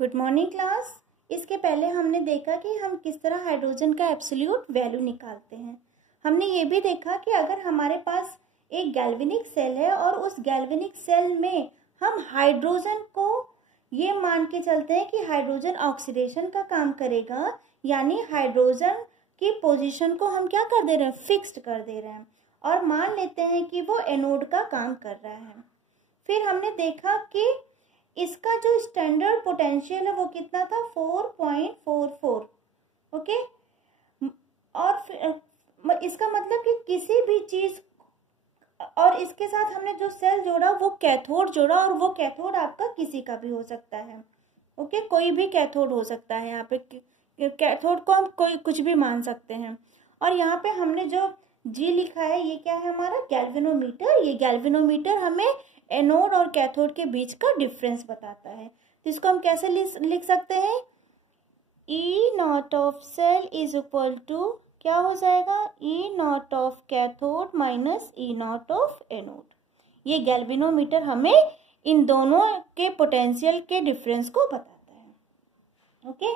Good morning class. इसके पहले हमने देखा कि हम किस तरह हाइड्रोजन का एब्सोल्यूट वैल्यू निकालते हैं। हमने ये भी देखा कि अगर हमारे पास एक गैल्वेनिक सेल है और उस गैल्वेनिक सेल में हम हाइड्रोजन को ये मान के चलते हैं कि हाइड्रोजन ऑक्सीडेशन का काम करेगा, यानी हाइड्रोजन की पोजीशन को हम क्या कर दे रहे हैं, फिक्स्ड कर दे रहे हैं और मान लेते हैं कि वो एनोड का काम कर रहा है। फिर हमने देखा कि इसका जो स्टैंडर्ड पोटेंशियल है वो कितना था, 4.44। ओके, और फिर इसका मतलब कि किसी भी चीज, और इसके साथ हमने जो सेल जोड़ा वो कैथोड जोड़ा, और वो कैथोड आपका किसी का भी हो सकता है। ओके, कोई भी कैथोड हो सकता है। यहाँ पे कैथोड को हम कोई कुछ भी मान सकते हैं। और यहाँ पे हमने जो जी लिखा है ये क्या है, हमारा गैल्वेनोमीटर। ये गैल्वेनोमीटर हमें एनोड और कैथोड के बीच का डिफरेंस बताता है। तो इसको हम कैसे लिख सकते हैं, E naught of cell is equal to क्या हो जाएगा, E naught of cathode minus E naught of anode. ये गैल्वेनोमीटर हमें इन दोनों के पोटेंशियल के डिफरेंस को बताता है। ओके,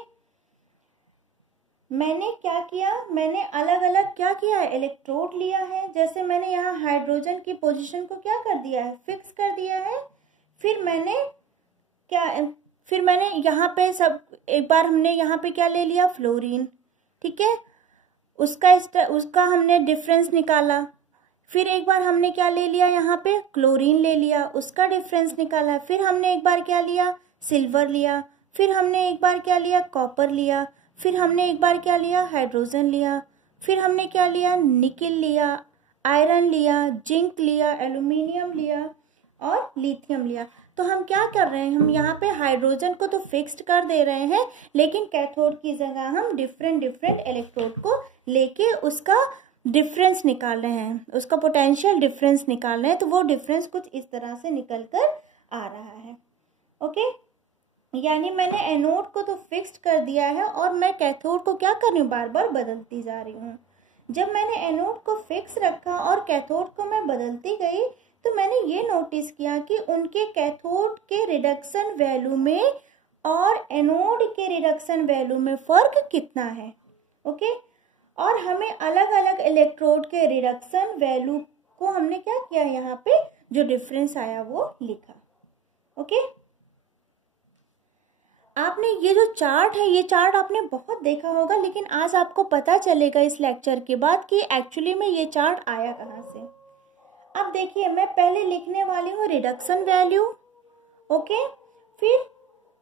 मैंने क्या किया, मैंने अलग अलग क्या किया है, इलेक्ट्रोड लिया है। जैसे मैंने यहाँ हाइड्रोजन की पोजीशन को क्या कर दिया है, फिक्स कर दिया है। फिर मैंने यहाँ पे सब एक बार हमने यहाँ पे क्या ले लिया, फ्लोरीन। ठीक है, उसका हमने डिफरेंस निकाला। फिर एक बार हमने क्या ले लिया, यहाँ पे क्लोरीन ले लिया, उसका डिफरेंस निकाला। फिर हमने एक बार क्या लिया, सिल्वर लिया। फिर हमने एक बार क्या लिया, कॉपर लिया। फिर हमने एक बार क्या लिया, हाइड्रोजन लिया। फिर हमने क्या लिया, निकेल लिया, आयरन लिया, जिंक लिया, एल्यूमिनियम लिया और लिथियम लिया। तो हम क्या कर रहे हैं, हम यहाँ पे हाइड्रोजन को तो फिक्स्ड कर दे रहे हैं, लेकिन कैथोड की जगह हम डिफरेंट इलेक्ट्रोड को लेके उसका डिफरेंस निकाल रहे हैं, उसका पोटेंशियल डिफरेंस निकाल रहे हैं। तो वो डिफरेंस कुछ इस तरह से निकल कर आ रहा है। ओके, यानी मैंने एनोड को तो फिक्स्ड कर दिया है और मैं कैथोड को क्या कर रही हूँ, बार बार बदलती जा रही हूँ। जब मैंने एनोड को फिक्स रखा और कैथोड को मैं बदलती गई, तो मैंने ये नोटिस किया कि उनके कैथोड के रिडक्शन वैल्यू में और एनोड के रिडक्शन वैल्यू में फर्क कितना है। ओके, और हमें अलग अलग इलेक्ट्रोड के रिडक्शन वैल्यू को हमने क्या किया, यहाँ पे जो डिफरेंस आया वो लिखा। ओके, आपने ये जो चार्ट है, ये चार्ट आपने बहुत देखा होगा, लेकिन आज आपको पता चलेगा इस लेक्चर के बाद कि एक्चुअली में ये चार्ट आया कहाँ से। अब देखिए, मैं पहले लिखने वाली हूँ रिडक्शन वैल्यू। ओके, फिर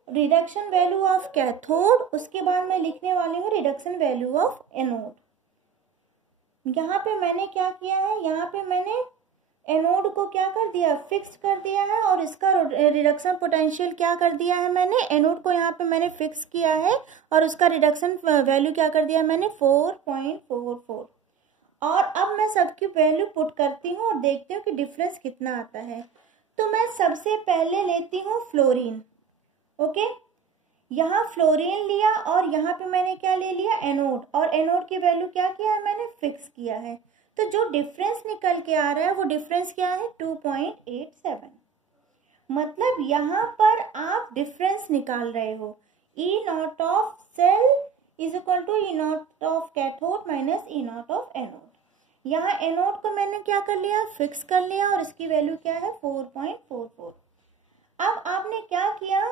रिडक्शन वैल्यू ऑफ कैथोड, उसके बाद मैं लिखने वाली हूँ रिडक्शन वैल्यू ऑफ एनोड। यहाँ पे मैंने क्या किया है, यहाँ पे मैंने एनोड को क्या कर दिया, फिक्स कर दिया है, और इसका रिडक्शन पोटेंशियल क्या कर दिया है, मैंने एनोड को यहाँ पे मैंने फिक्स किया है और उसका रिडक्शन वैल्यू क्या कर दिया मैंने, 4.44। और अब मैं सबकी वैल्यू पुट करती हूँ और देखती हूँ कि डिफरेंस कितना आता है। तो मैं सबसे पहले लेती हूँ फ्लोरीन। ओके, यहाँ फ्लोरीन लिया और यहाँ पे मैंने क्या ले लिया, एनोड, और एनोड की वैल्यू क्या किया है, मैंने फिक्स किया है। तो जो डिफरेंस निकल के आ रहा है वो डिफरेंस क्या है, 2.87। मतलब यहाँ पर आप डिफरेंस निकाल रहे हो, E naught of cell is equal to E naught of cathode minus E naught of anode. यहाँ एनोड को मैंने क्या कर लिया, फिक्स कर लिया, और इसकी वैल्यू क्या है, 4.44। अब आपने क्या किया,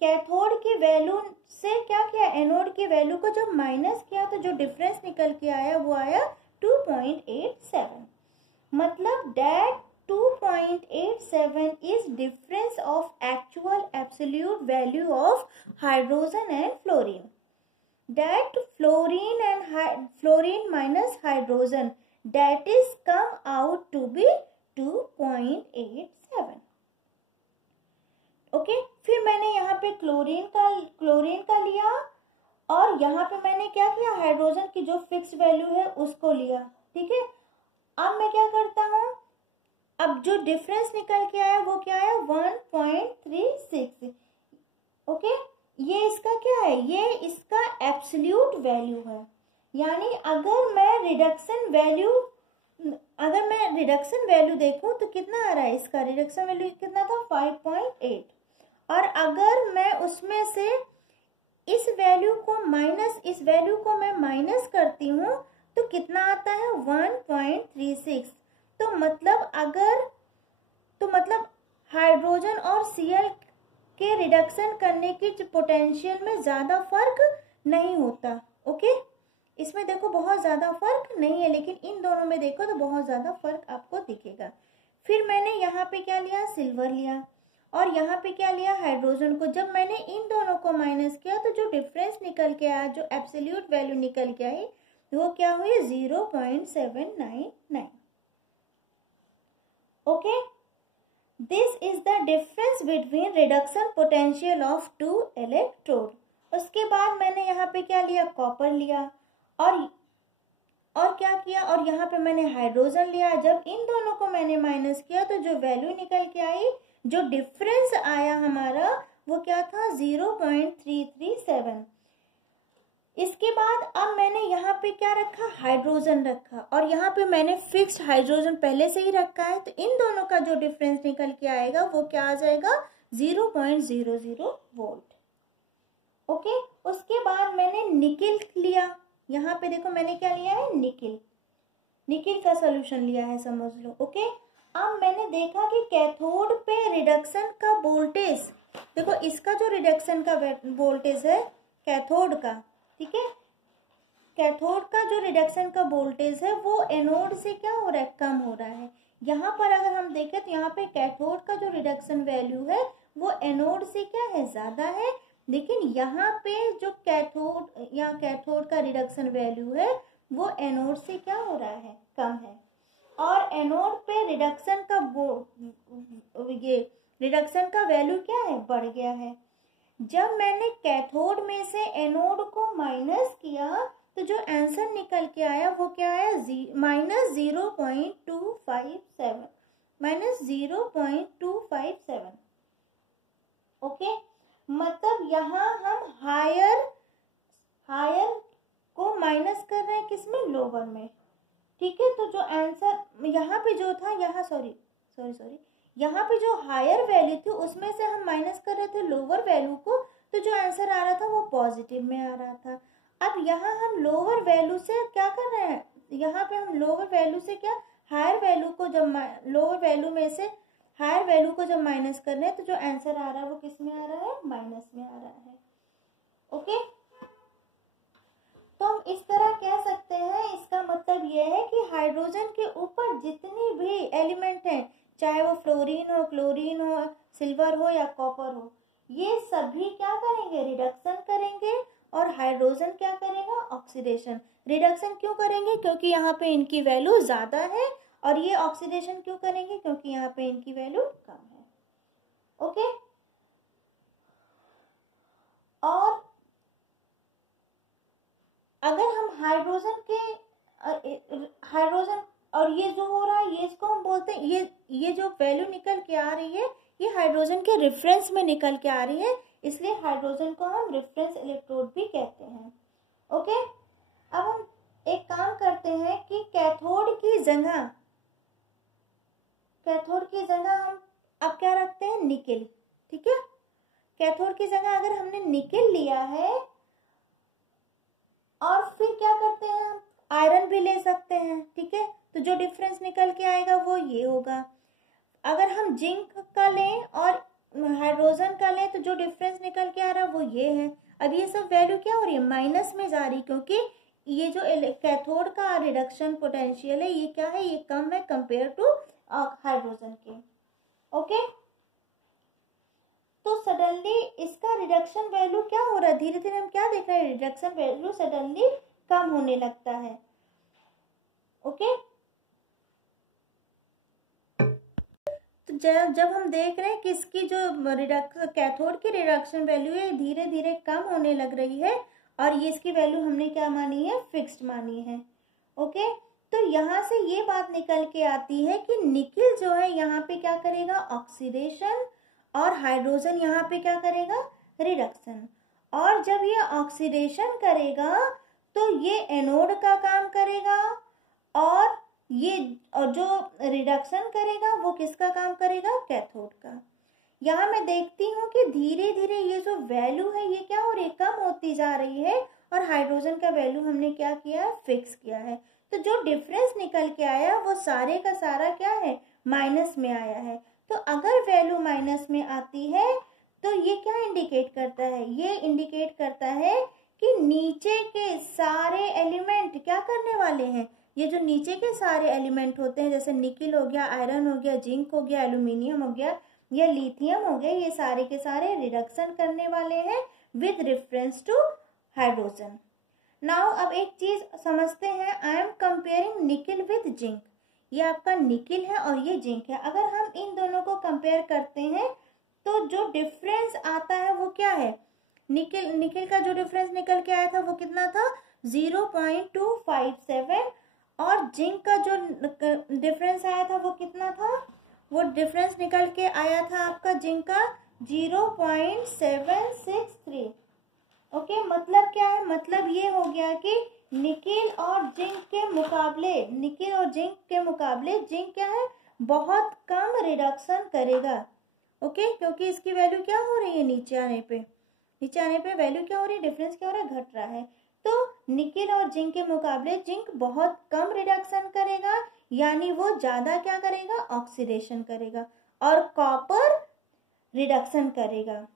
कैथोड की वैल्यू से क्या किया, एनोड की वैल्यू को जब माइनस किया तो जो डिफरेंस निकल के आया वो आया 2.87। मतलब that 2.87 is difference of actual absolute value of hydrogen and fluorine. That fluorine minus hydrogen, that is come out to be 2.87. Okay, फिर मैंने यहाँ पे क्लोरीन का लिया, और यहाँ पे मैंने क्या किया, हाइड्रोजन की जो फिक्स वैल्यू है उसको लिया। ठीक है, अब मैं क्या करता हूँ, अब जो डिफरेंस निकल के आया वो क्या है, 1.36। ओके, ये इसका क्या है, ये इसका एब्सोल्यूट वैल्यू है। यानी अगर मैं रिडक्शन वैल्यू देखूं तो कितना आ रहा है, इसका रिडक्शन वैल्यू कितना था, 5.8। और अगर मैं उसमें से वैल्यू को माइनस, इस वैल्यू को मैं माइनस करती हूँ तो कितना आता है 1.36। तो मतलब हाइड्रोजन और Cl के रिडक्शन करने की पोटेंशियल में ज़्यादा फर्क नहीं होता। ओके, इसमें देखो बहुत ज़्यादा फर्क नहीं है, लेकिन इन दोनों में देखो तो बहुत ज़्यादा फर्क आपको दिखेगा। फिर मैंने यहाँ पे क्या लिया, सिल्वर लिया, और यहाँ पे क्या लिया, हाइड्रोजन को। जब मैंने इन दोनों को माइनस किया तो जो डिफरेंस निकल के आया, जो एब्सोल्यूट वैल्यू निकल के आई, वो क्या हुई 0.799। Okay, this is the difference between reduction potential of two electrode. उसके बाद मैंने यहाँ पे क्या लिया, कॉपर लिया, और क्या किया, और यहाँ पे मैंने हाइड्रोजन लिया। जब इन दोनों को मैंने माइनस किया तो जो वैल्यू निकल के आई, जो डिफरेंस आया हमारा, वो क्या था 0.337। इसके बाद अब मैंने यहाँ पे क्या रखा, हाइड्रोजन रखा, और यहाँ पे मैंने फिक्स्ड हाइड्रोजन पहले से ही रखा है। तो इन दोनों का जो डिफरेंस निकल के आएगा वो क्या आ जाएगा 0.00 वोल्ट। ओके, उसके बाद मैंने निकिल लिया। यहाँ पे देखो मैंने क्या लिया है, निकिल का सोल्यूशन लिया है, समझ लो। ओके, अब मैंने देखा कि कैथोड पे रिडक्शन का वोल्टेज, देखो इसका जो रिडक्शन का वोल्टेज है कैथोड का, ठीक है, कैथोड का जो रिडक्शन का वोल्टेज है वो एनोड से क्या हो रहा है, कम हो रहा है। यहाँ पर अगर हम देखें तो यहाँ पे कैथोड का जो रिडक्शन वैल्यू है वो एनोड से क्या है, ज्यादा है, लेकिन यहाँ पे जो कैथोड का रिडक्शन वैल्यू है वो एनोड से क्या हो रहा है, कम है। और एनोड पे रिडक्शन का वैल्यू क्या है, बढ़ गया है। जब मैंने कैथोड में से एनोड को माइनस किया तो जो आंसर निकल के आया वो क्या है, -0.257। ओके, मतलब यहाँ हम हायर को माइनस कर रहे हैं, किसमें, लोअर में। ठीक है, तो जो आंसर यहाँ पे जो था, यहाँ सॉरी यहाँ पे जो हायर वैल्यू थी उसमें से हम माइनस कर रहे थे लोअर वैल्यू को, तो जो आंसर आ रहा था वो पॉजिटिव में आ रहा था। अब यहाँ हम लोअर वैल्यू से क्या कर रहे हैं, यहाँ पे हम लोअर वैल्यू से क्या, हायर वैल्यू को जब लोअर वैल्यू में से हायर वैल्यू को जब माइनस कर रहे हैं तो जो आंसर आ रहा है वो किस में आ रहा है, माइनस में आ रहा है। ओके, तो हम इस तरह कह सकते हैं, इसका मतलब यह है कि हाइड्रोजन के ऊपर जितनी भी एलिमेंट हैं, चाहे वो फ्लोरीन हो, क्लोरीन हो, सिल्वर हो या कॉपर हो, ये सभी क्या करेंगे, रिडक्शन करेंगे, और हाइड्रोजन क्या करेगा, ऑक्सीडेशन। रिडक्शन क्यों करेंगे, क्योंकि यहाँ पे इनकी वैल्यू ज्यादा है, और ये ऑक्सीडेशन क्यों करेंगे, क्योंकि यहाँ पे इनकी वैल्यू कम है। ओके, और अगर हम हाइड्रोजन और ये जो हो रहा है, ये इसको हम बोलते हैं, ये जो वैल्यू निकल के आ रही है ये हाइड्रोजन के रेफरेंस में निकल के आ रही है, इसलिए हाइड्रोजन को हम रेफरेंस इलेक्ट्रोड भी कहते हैं। ओके, अब हम एक काम करते हैं कि कैथोड की जगह हम अब क्या रखते हैं, निकिल। ठीक है, कैथोड की जगह अगर हमने निकिल लिया है, और फिर क्या करते हैं, हम आयरन भी ले सकते हैं। ठीक है, तो जो डिफरेंस निकल के आएगा वो ये होगा। अगर हम जिंक का लें और हाइड्रोजन का लें तो जो डिफरेंस निकल के आ रहा है वो ये है। अब ये सब वैल्यू क्या हो रही है, माइनस में जा रही, क्योंकि ये जो कैथोड का रिडक्शन पोटेंशियल है ये क्या है, ये कम है कंपेयर टू हाइड्रोजन के। ओके, तो सडनली इसका रिडक्शन वैल्यू क्या हो रहा है, धीरे धीरे हम क्या देख रहे हैं, रिडक्शन वैल्यू सडनली कम होने लगता है। ओके, तो जब हम देख रहे हैं कि इसकी जो कैथोड की रिडक्शन वैल्यू है धीरे धीरे कम होने लग रही है, और ये इसकी वैल्यू हमने क्या मानी है, फिक्स्ड मानी है। ओके, तो यहाँ से ये बात निकल के आती है कि निकिल जो है यहाँ पे क्या करेगा, ऑक्सीडेशन, और हाइड्रोजन यहाँ पे क्या करेगा, रिडक्शन। और जब ये ऑक्सीडेशन करेगा तो ये एनोड का काम करेगा, और जो रिडक्शन करेगा वो किसका काम करेगा, कैथोड का। यहाँ मैं देखती हूँ कि धीरे धीरे ये जो वैल्यू है ये क्या हो रही है, कम होती जा रही है और हाइड्रोजन का वैल्यू हमने क्या किया है, फिक्स किया है। तो जो डिफरेंस निकल के आया वो सारे का सारा क्या है, माइनस में आया है। तो अगर वैल्यू माइनस में आती है तो ये क्या इंडिकेट करता है, ये इंडिकेट करता है कि नीचे के सारे एलिमेंट क्या करने वाले हैं, ये जो नीचे के सारे एलिमेंट होते हैं जैसे निकिल हो गया, आयरन हो गया, जिंक हो गया, एल्यूमिनियम हो गया या लिथियम हो गया, ये सारे के सारे रिडक्शन करने वाले हैं with reference to hydrogen. Now अब एक चीज समझते हैं, I am comparing nickel with zinc. ये आपका निकिल है और ये जिंक है। अगर हम इन दोनों को कंपेयर करते हैं तो जो डिफरेंस आता है वो क्या है, निकिल का जो डिफरेंस निकल के आया था वो कितना था, 0.257 और जिंक का जो डिफरेंस आया था वो कितना था, वो डिफरेंस निकल के आया था आपका जिंक का 0.763। ओके, मतलब क्या है, मतलब ये हो गया कि निकिल और जिंक के मुकाबले जिंक क्या है, बहुत कम रिडक्शन करेगा। ओके, क्योंकि इसकी वैल्यू क्या हो रही है, नीचे आने पे वैल्यू क्या हो रही है, डिफरेंस क्या हो रहा है, घट रहा है। तो निकिल और जिंक के मुकाबले जिंक बहुत कम रिडक्शन करेगा, यानी वो ज्यादा क्या करेगा, ऑक्सीडेशन करेगा, और कॉपर रिडक्शन करेगा।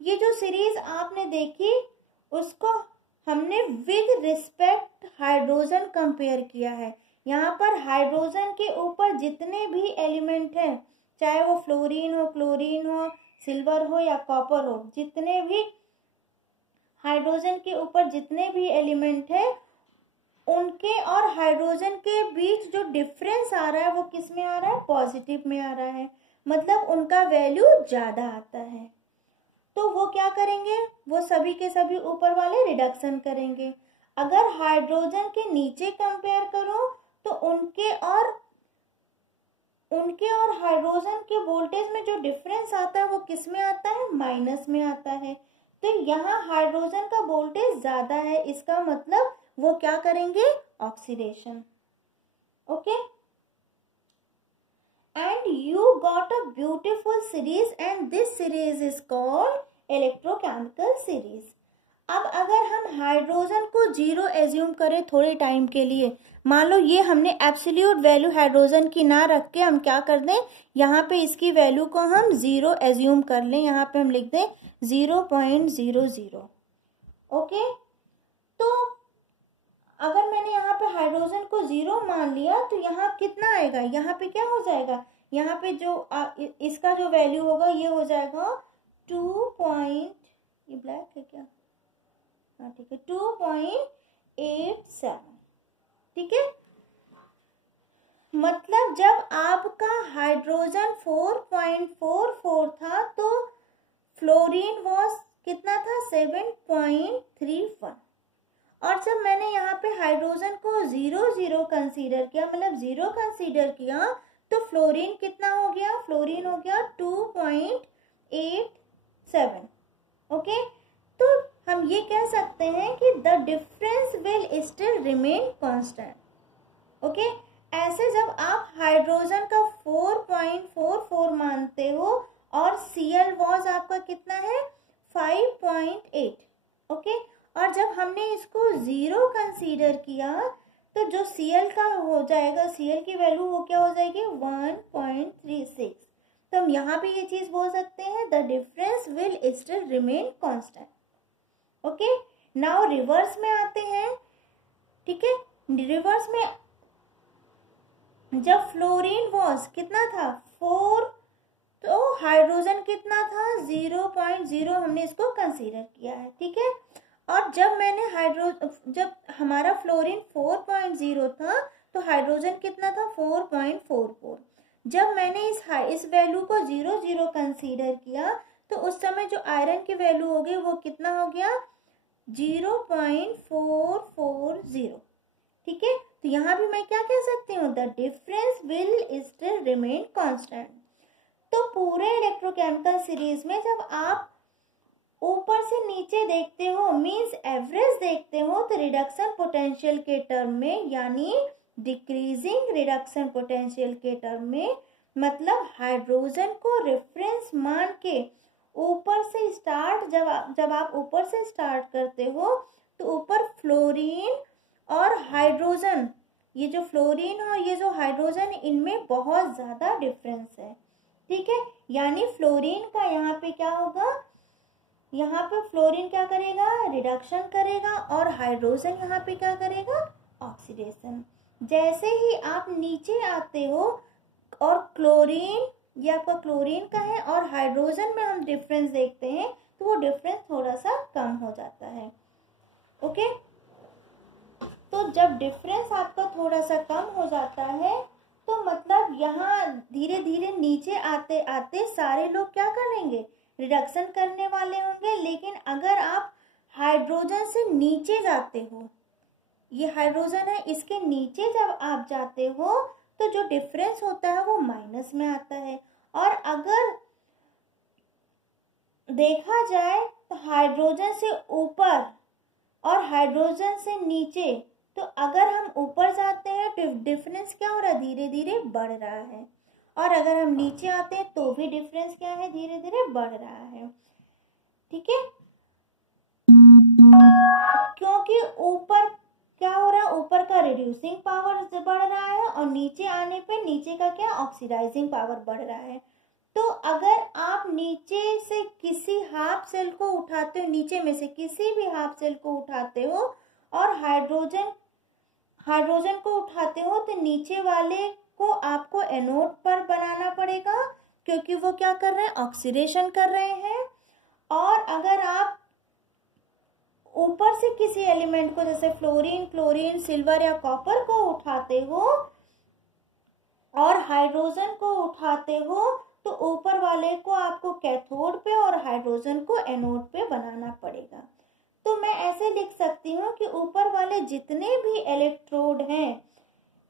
ये जो सीरीज आपने देखी उसको हमने विद रिस्पेक्ट हाइड्रोजन कंपेयर किया है। यहाँ पर हाइड्रोजन के ऊपर जितने भी एलिमेंट हैं, चाहे वो फ्लोरीन हो, क्लोरीन हो, सिल्वर हो या कॉपर हो, जितने भी हाइड्रोजन के ऊपर जितने भी एलिमेंट है उनके और हाइड्रोजन के बीच जो डिफरेंस आ रहा है वो किस में आ रहा है, पॉजिटिव में आ रहा है, मतलब उनका वैल्यू ज्यादा आता है। तो वो क्या करेंगे, वो सभी के सभी ऊपर वाले रिडक्शन करेंगे। अगर हाइड्रोजन के नीचे कंपेयर करो तो उनके और हाइड्रोजन के वोल्टेज में जो डिफरेंस आता है वो किस में आता है, माइनस में आता है। तो यहाँ हाइड्रोजन का वोल्टेज ज्यादा है, इसका मतलब वो क्या करेंगे, oxidation. Okay, and you got a beautiful series and this series is called electrochemical series. अब अगर हम हाइड्रोजन को जीरो एज्यूम करें थोड़े टाइम के लिए, मान लो ये हमने एब्सोल्यूट वैल्यू हाइड्रोजन की ना रख के हम क्या कर दें, यहाँ पे इसकी वैल्यू को हम जीरो एज्यूम कर लें, यहाँ पे हम लिख दें 0.00। ओके, तो अगर मैंने यहाँ पे हाइड्रोजन को जीरो मान लिया तो यहाँ कितना आएगा, यहाँ पे क्या हो जाएगा, यहाँ पे जो इसका जो वैल्यू होगा ये हो जाएगा 2. ये ब्लैक है क्या, हाँ ठीक है, 2.87। ठीक है, मतलब जब आपका हाइड्रोजन 4.44 था तो फ्लोरीन वॉज कितना था, 7.31। और जब मैंने यहाँ पे हाइड्रोजन को 0 कंसीडर किया, मतलब 0 कंसीडर किया, तो फ्लोरीन कितना हो गया, फ्लोरीन हो गया 2.87। ओके, तो हम ये कह सकते हैं कि the difference will still remain constant. Okay, ऐसे जब आप हाइड्रोजन का 4.44 मानते हो और Cl वॉज आपका कितना है, 5.8। ओके, और जब हमने इसको 0 कंसीडर किया तो जो Cl का हो जाएगा, Cl की वैल्यू वो क्या हो जाएगी, 1.36। तो हम यहाँ पे ये चीज बोल सकते हैं, the difference will still remain constant. Okay, now reverse में आते हैं। ठीक है, रिवर्स में जब फ्लोरीन वॉज कितना था 4, तो हाइड्रोजन कितना था 0.0, हमने इसको कंसीडर किया है। ठीक है, और जब हमारा फ्लोरीन 4.0 था तो हाइड्रोजन कितना था 4.44। जब मैंने इस वैल्यू को 0 कंसीडर किया तो उस समय जो आयरन की वैल्यू हो गई वो कितना हो गया, 0.440। ठीक है, तो यहाँ भी मैं क्या कह सकती हूँ, the difference will still remain constant. तो पूरे इलेक्ट्रोकेमिकल सीरीज में जब आप ऊपर से नीचे देखते हो, मींस एवरेज देखते हो, तो रिडक्शन पोटेंशियल के टर्म में, यानी डिक्रीजिंग रिडक्शन पोटेंशियल के टर्म में, मतलब हाइड्रोजन को रेफरेंस मान के ऊपर से स्टार्ट, जब आप ऊपर से स्टार्ट करते हो तो ऊपर फ्लोरीन और हाइड्रोजन, ये जो फ्लोरीन और ये जो हाइड्रोजन, इनमें बहुत ज़्यादा डिफरेंस है। ठीक है, यानी फ्लोरीन का यहाँ पे क्या होगा, यहाँ पे फ्लोरीन क्या करेगा, रिडक्शन करेगा, और हाइड्रोजन यहाँ पे क्या करेगा, ऑक्सीडेशन। जैसे ही आप नीचे आते हो और क्लोरीन, ये आपका क्लोरीन का है, और हाइड्रोजन में हम डिफरेंस देखते हैं तो वो डिफरेंस थोड़ा सा कम हो जाता है। ओके, तो जब डिफरेंस आपका थोड़ा सा कम हो जाता है तो मतलब यहाँ धीरे धीरे नीचे आते आते सारे लोग क्या करेंगे, रिडक्शन करने वाले होंगे। लेकिन अगर आप हाइड्रोजन से नीचे जाते हो, ये हाइड्रोजन है, इसके नीचे जब आप जाते हो तो जो डिफरेंस होता है वो माइनस में आता है। और अगर देखा जाए तो हाइड्रोजन से ऊपर और हाइड्रोजन से नीचे, तो अगर हम ऊपर जाते हैं तो डिफरेंस क्या हो रहा है, धीरे धीरे बढ़ रहा है, और अगर हम नीचे आते हैं तो भी डिफरेंस क्या है, धीरे धीरे बढ़ रहा है। ठीक है, क्योंकि ऊपर क्या हो रहा है, ऊपर का रिड्यूसिंग पावर बढ़ रहा है और नीचे आने पे नीचे का क्या, ऑक्सीडाइजिंग पावर बढ़ रहा है। तो अगर आप नीचे से किसी हाफ सेल को उठाते हो, नीचे में से किसी भी हाफ सेल को उठाते हो और हाइड्रोजन को उठाते हो, तो नीचे वाले को आपको एनोड पर बनाना पड़ेगा, क्योंकि वो क्या कर रहे हैं, ऑक्सीडेशन कर रहे हैं। और अगर आप ऊपर से किसी एलिमेंट को, जैसे फ्लोरीन, क्लोरीन, सिल्वर या कॉपर को उठाते हो और हाइड्रोजन को उठाते हो, तो ऊपर वाले को आपको कैथोड पे और हाइड्रोजन को एनोड पे बनाना पड़ेगा। तो मैं ऐसे लिख सकती हूँ कि ऊपर वाले जितने भी इलेक्ट्रोड हैं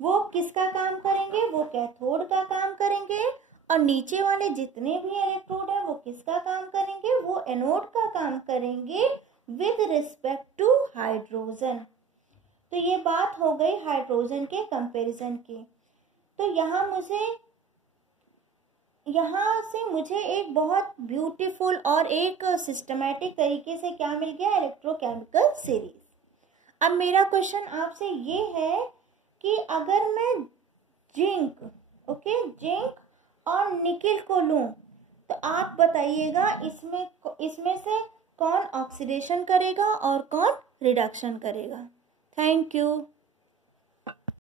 वो किसका काम करेंगे, वो कैथोड का काम करेंगे, और नीचे वाले जितने भी इलेक्ट्रोड हैं वो किसका काम करेंगे, वो एनोड का काम करेंगे विद रिस्पेक्ट टू हाइड्रोजन। तो ये बात हो गई हाइड्रोजन के कंपैरिजन की। तो यहाँ से मुझे एक बहुत ब्यूटीफुल और एक सिस्टमैटिक तरीके से क्या मिल गया, इलेक्ट्रोकेमिकल सीरीज। अब मेरा क्वेश्चन आपसे ये है कि अगर मैं जिंक और निकिल को लूं, तो आप बताइएगा इसमें से कौन ऑक्सीडेशन करेगा और कौन रिडक्शन करेगा। Thank you.